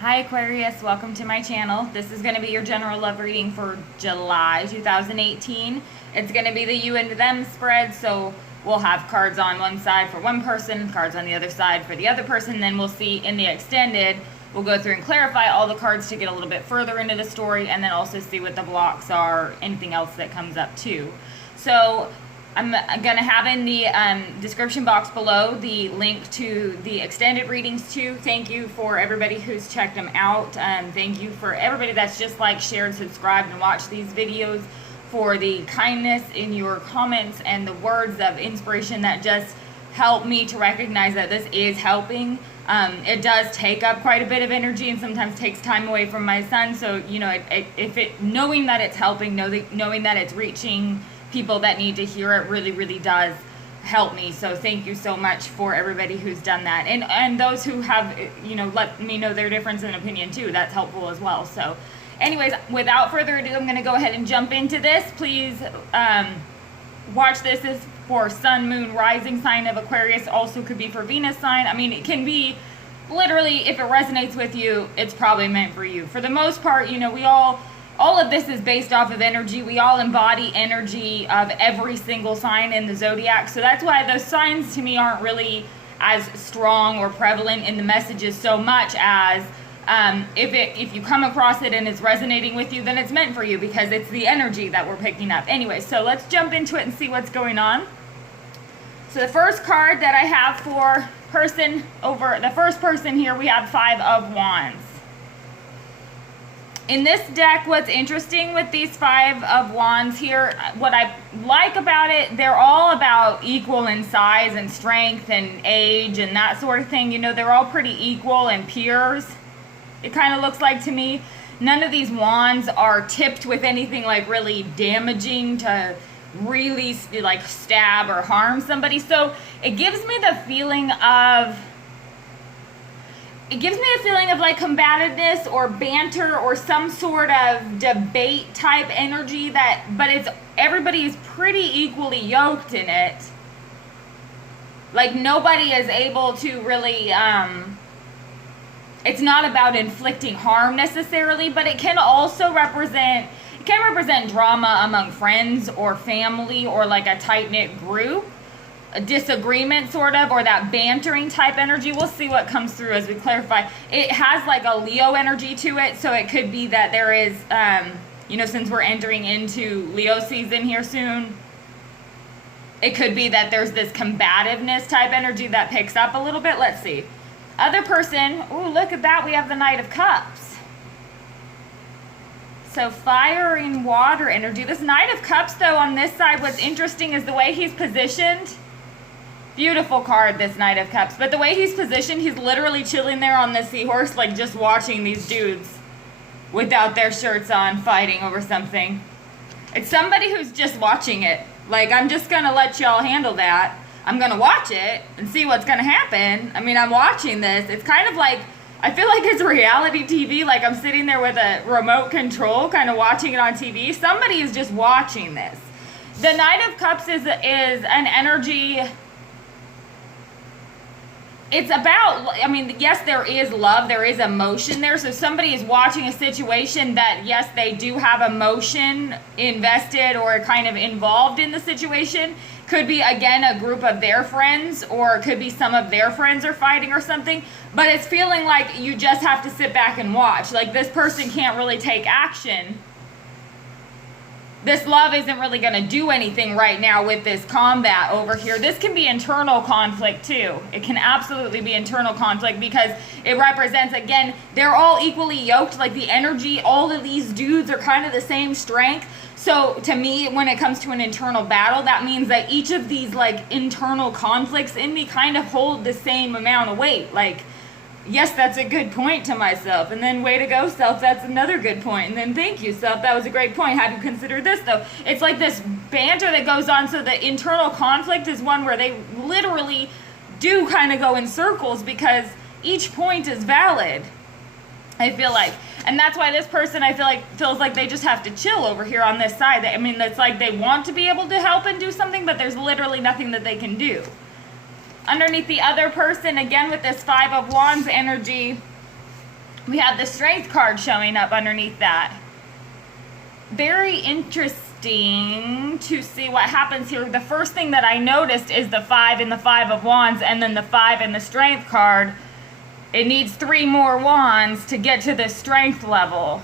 Hi Aquarius, welcome to my channel. This is going to be your general love reading for July 2018. It's going to be the you and them spread, so we'll have cards on one side for one person, cards on the other side for the other person, then we'll see in the extended, we'll go through and clarify all the cards to get a little bit further into the story, and then also see what the blocks are, anything else that comes up too. So I'm going to have in the description box below the link to the extended readings too. Thank you for everybody who's checked them out. Thank you for everybody that's just liked, shared, subscribed, and watched these videos, for the kindness in your comments and the words of inspiration that just help me to recognize that this is helping. It does take up quite a bit of energy and sometimes takes time away from my son. So, you know, knowing that it's helping, knowing that it's reaching people that need to hear it really does help me. So thank you so much for everybody who's done that, and those who have, you know, let me know their difference in opinion too. That's helpful as well. So anyways, without further ado, I'm going to go ahead and jump into this. Please watch this. Is for sun, moon, rising sign of Aquarius. Also could be for Venus sign. I mean, it can be literally, if it resonates with you, it's probably meant for you. For the most part, you know, all of this is based off of energy. We all embody energy of every single sign in the zodiac. So that's why those signs to me aren't really as strong or prevalent in the messages so much as if you come across it and it's resonating with you, then it's meant for you because it's the energy that we're picking up. Anyway, so let's jump into it and see what's going on. So the first card that I have for the first person here, we have 5 of Wands. In this deck, what's interesting with these 5 of Wands here, what I like about it, they're all about equal in size and strength and age and that sort of thing. You know, they're all pretty equal and peers, it kind of looks like to me. None of these wands are tipped with anything like really damaging to really like stab or harm somebody. So it gives me the feeling of like combativeness or banter or some sort of debate type energy, but everybody is pretty equally yoked in it. Like nobody is able to really, it's not about inflicting harm necessarily, but it can also represent drama among friends or family or like a tight-knit group. A disagreement sort of, or that bantering type energy. We'll see what comes through as we clarify. It has like a Leo energy to it, so it could be that there is, you know, since we're entering into Leo season here soon, it could be that there's this combativeness type energy that picks up a little bit. Let's see. Other person, ooh, look at that, we have the Knight of Cups. So fire and water energy. This Knight of Cups though, on this side, what's interesting is the way he's positioned. Beautiful card, this Knight of Cups. But the way he's positioned, he's literally chilling there on the seahorse, like just watching these dudes without their shirts on, fighting over something. It's somebody who's just watching it. Like, I'm just going to let y'all handle that. I'm going to watch it and see what's going to happen. I mean, I'm watching this. It's kind of like, I feel like it's reality TV. Like, I'm sitting there with a remote control, kind of watching it on TV. Somebody is just watching this. The Knight of Cups is an energy. It's about, I mean, yes, there is love, there is emotion there. So somebody is watching a situation that, yes, they do have emotion invested or kind of involved in the situation. Could be, again, a group of their friends, or it could be some of their friends are fighting or something. But it's feeling like you just have to sit back and watch. Like, this person can't really take action. This love isn't really going to do anything right now with this combat over here. This can be internal conflict too. It can absolutely be internal conflict because it represents, again, they're all equally yoked. Like the energy, all of these dudes are kind of the same strength. So to me, when it comes to an internal battle, that means that each of these like internal conflicts in me kind of hold the same amount of weight. Like, yes, that's a good point to myself. And then, way to go, self, that's another good point. And then, thank you, self, that was a great point. Have you considered this, though? It's like this banter that goes on. So the internal conflict is one where they literally do kind of go in circles because each point is valid, I feel like. And that's why this person, I feel like, feels like they just have to chill over here on this side. I mean, it's like they want to be able to help and do something, but there's literally nothing that they can do. Underneath the other person, again with this 5 of Wands energy, we have the Strength card showing up underneath that. Very interesting to see what happens here. The first thing that I noticed is the 5 and the 5 of Wands, and then the 5 and the Strength card. It needs 3 more wands to get to the Strength level.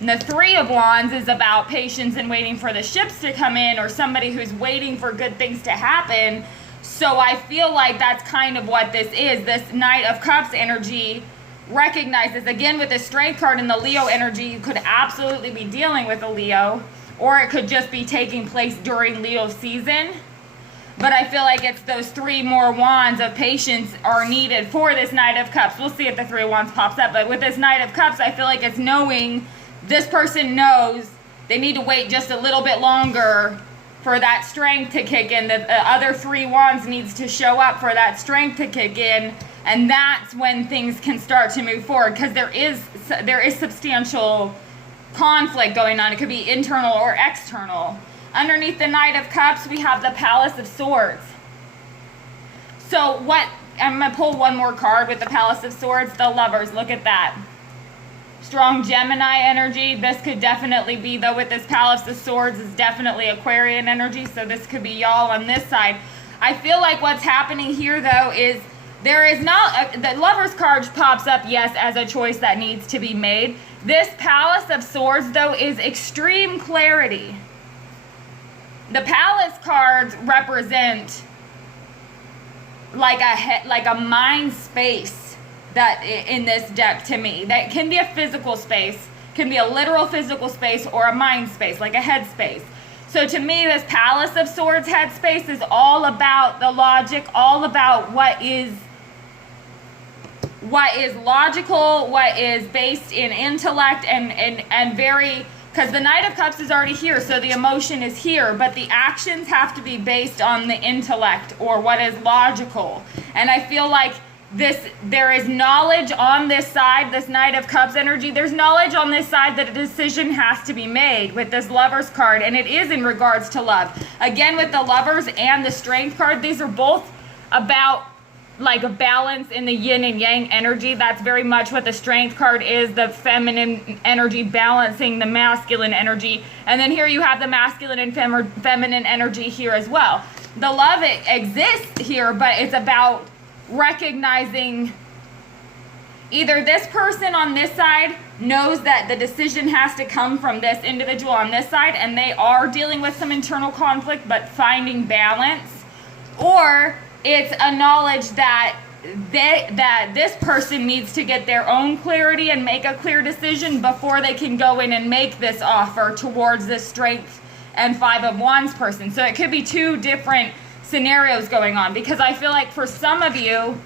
And the 3 of Wands is about patience and waiting for the ships to come in, or somebody who's waiting for good things to happen. So I feel like that's kind of what this is. This Knight of Cups energy recognizes, again, with the Strength card and the Leo energy, you could absolutely be dealing with a Leo, or it could just be taking place during Leo season. But I feel like it's those 3 more wands of patience are needed for this Knight of Cups. We'll see if the 3 of Wands pops up. But with this Knight of Cups, I feel like it's knowing, this person knows they need to wait just a little bit longer for that strength to kick in. The other 3 wands needs to show up for that strength to kick in. And that's when things can start to move forward, because there is substantial conflict going on. It could be internal or external. Underneath the Knight of Cups, we have the Palace of Swords. So I'm going to pull one more card with the Palace of Swords. The Lovers, look at that. Strong Gemini energy. This could definitely be, though, with this Palace of Swords, is definitely Aquarian energy. So this could be y'all on this side. I feel like what's happening here, though, is there is not, the Lovers card pops up, yes, as a choice that needs to be made. This Palace of Swords, though, is extreme clarity. The Palace cards represent like a mind space that in this deck to me. That can be a physical space, can be a literal physical space, or a mind space, like a head space. So to me, this Palace of Swords head space is all about the logic, all about what is logical, what is based in intellect, and very, because the Knight of Cups is already here, so the emotion is here, but the actions have to be based on the intellect or what is logical. And I feel like there is knowledge on this side, this Knight of Cups energy. There's knowledge on this side that a decision has to be made with this Lovers card, and it is in regards to love. Again, with the Lovers and the Strength card, these are both about like a balance in the yin and yang energy. That's very much what the Strength card is, the feminine energy balancing the masculine energy. And then here you have the masculine and feminine energy here as well. The love exists here, but it's about recognizing either this person on this side knows that the decision has to come from this individual on this side, and they are dealing with some internal conflict but finding balance, or it's a knowledge that this person needs to get their own clarity and make a clear decision before they can go in and make this offer towards this Strength and 5 of Wands person. So it could be 2 different scenarios going on, because I feel like for some of you,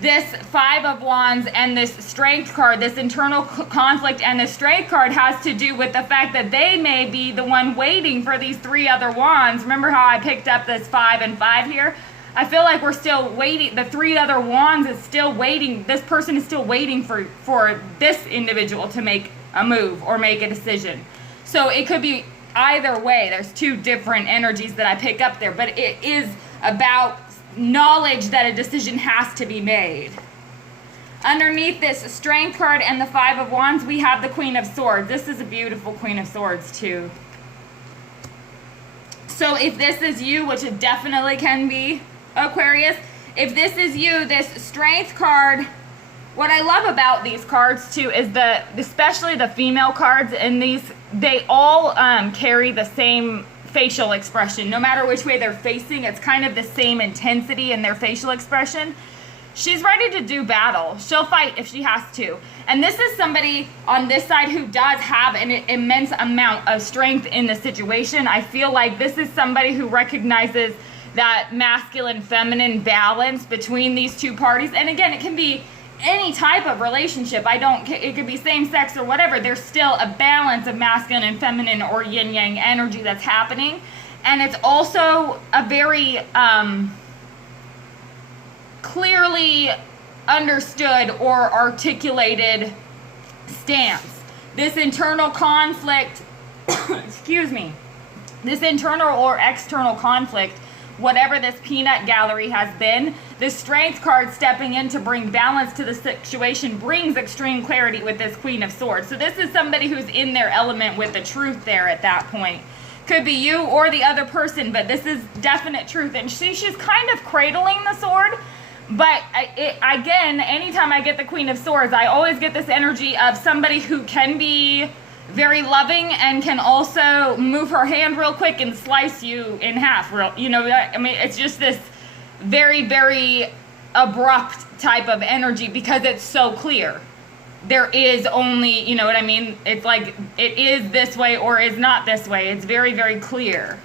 this 5 of Wands and this Strength card, this internal conflict and the Strength card has to do with the fact that they may be the one waiting for these 3 other wands. Remember how I picked up this 5 and 5 here? I feel like we're still waiting. The 3 other wands is still waiting. This person is still waiting for this individual to make a move or make a decision. So it could be either way. There's 2 different energies that I pick up there, but it is about knowledge that a decision has to be made. Underneath this Strength card and the 5 of Wands, we have the Queen of Swords. This is a beautiful Queen of Swords too. So if this is you, which it definitely can be, Aquarius, if this is you, this Strength card, what I love about these cards too is especially the female cards in these, they all carry the same facial expression. No matter which way they're facing, it's kind of the same intensity in their facial expression. She's ready to do battle. She'll fight if she has to. And this is somebody on this side who does have an immense amount of strength in the situation. I feel like this is somebody who recognizes that masculine feminine balance between these 2 parties. And again, it can be any type of relationship. It could be same sex or whatever. There's still a balance of masculine and feminine or yin yang energy that's happening. And it's also a very clearly understood or articulated stance. This internal conflict, excuse me, this internal or external conflict whatever this peanut gallery has been. The Strength card stepping in to bring balance to the situation brings extreme clarity with this Queen of Swords. So this is somebody who's in their element with the truth there at that point. Could be you or the other person, but this is definite truth. And she's kind of cradling the sword. But again, anytime I get the Queen of Swords, I always get this energy of somebody who can be very loving and can also move her hand real quick and slice you in half. You know, I mean, it's just this very, very abrupt type of energy because it's so clear. There is only, you know what I mean? It's like it is this way or is not this way. It's very, very clear.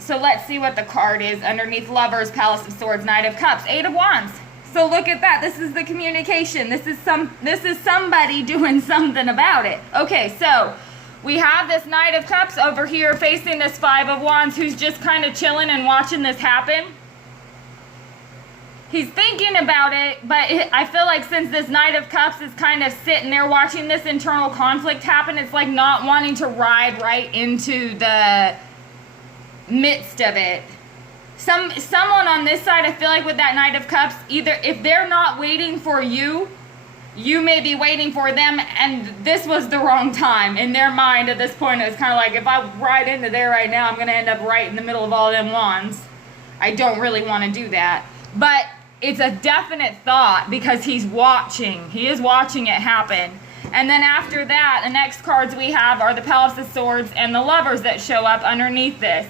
So let's see what the card is underneath Lovers, Palace of Swords, Knight of Cups, Eight of Wands. So look at that. This is the communication. This is somebody doing something about it. Okay, so we have this Knight of Cups over here facing this Five of Wands who's just kind of chilling and watching this happen. He's thinking about it, but I feel like since this Knight of Cups is kind of sitting there watching this internal conflict happen, it's like not wanting to ride right into the midst of it. Someone on this side, I feel like with that Knight of Cups, either if they're not waiting for you, you may be waiting for them, and this was the wrong time. In their mind at this point, it's kind of like, if I ride into there right now, I'm going to end up right in the middle of all them wands. I don't really want to do that. But it's a definite thought because he's watching. He is watching it happen. And then after that, the next cards we have are the Palace of Swords and the Lovers that show up underneath this.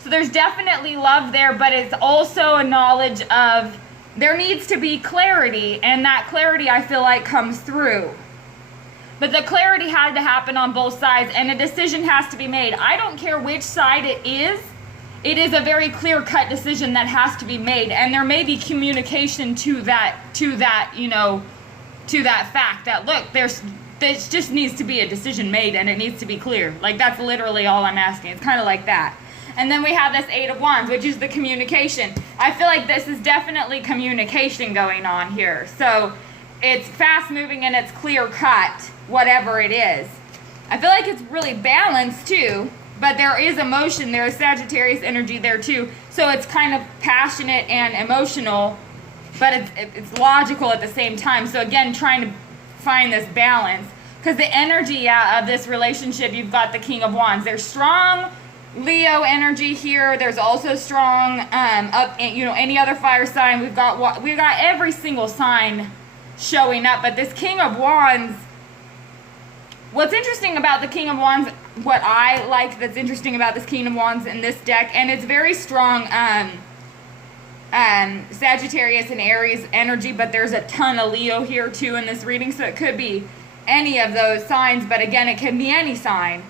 So there's definitely love there, but it's also a knowledge of there needs to be clarity, and that clarity I feel like comes through. But the clarity had to happen on both sides, and a decision has to be made. I don't care which side it is a very clear-cut decision that has to be made, and there may be communication to that, you know, to that fact that, look, this just needs to be a decision made, and it needs to be clear. Like, that's literally all I'm asking. It's kind of like that. And then we have this Eight of Wands, which is the communication. I feel like this is definitely communication going on here. So it's fast moving and it's clear cut, whatever it is. I feel like it's really balanced too, but there is emotion. There is Sagittarius energy there too. So it's kind of passionate and emotional, but it's logical at the same time. So again, trying to find this balance. Because the energy of this relationship, you've got the King of Wands. There's strong Leo energy here. There's also strong you know, any other fire sign. We've got every single sign showing up, but this King of Wands, what's interesting about the King of Wands, what I like that's interesting about this King of Wands in this deck, and it's very strong Sagittarius and Aries energy, but there's a ton of Leo here too in this reading, so it could be any of those signs, but again, it can be any sign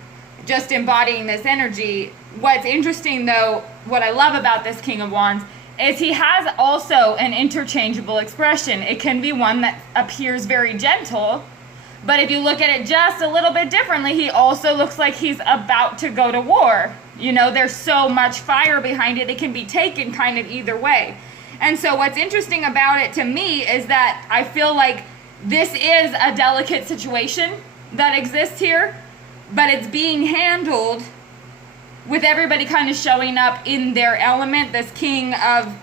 just embodying this energy. What's interesting though, what I love about this King of Wands is he has also an interchangeable expression. It can be one that appears very gentle, but if you look at it just a little bit differently, he also looks like he's about to go to war. You know, there's so much fire behind it, it can be taken kind of either way. And so what's interesting about it to me is that I feel like this is a delicate situation that exists here, but it's being handled with everybody kind of showing up in their element. This King of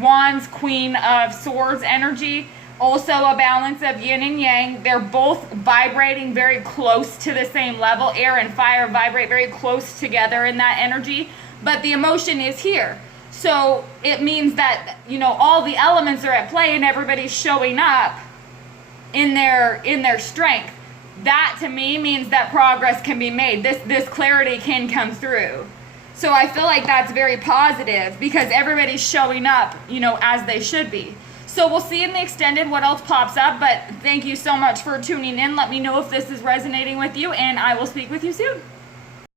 Wands, Queen of Swords energy, also a balance of yin and yang. They're both vibrating very close to the same level. Air and fire vibrate very close together in that energy, but the emotion is here. So it means that, you know, all the elements are at play and everybody's showing up in their strength. That to me means that progress can be made. This clarity can come through. So I feel like that's very positive because everybody's showing up, you know, as they should be. So we'll see in the extended what else pops up, but thank you so much for tuning in. Let me know if this is resonating with you, and I will speak with you soon.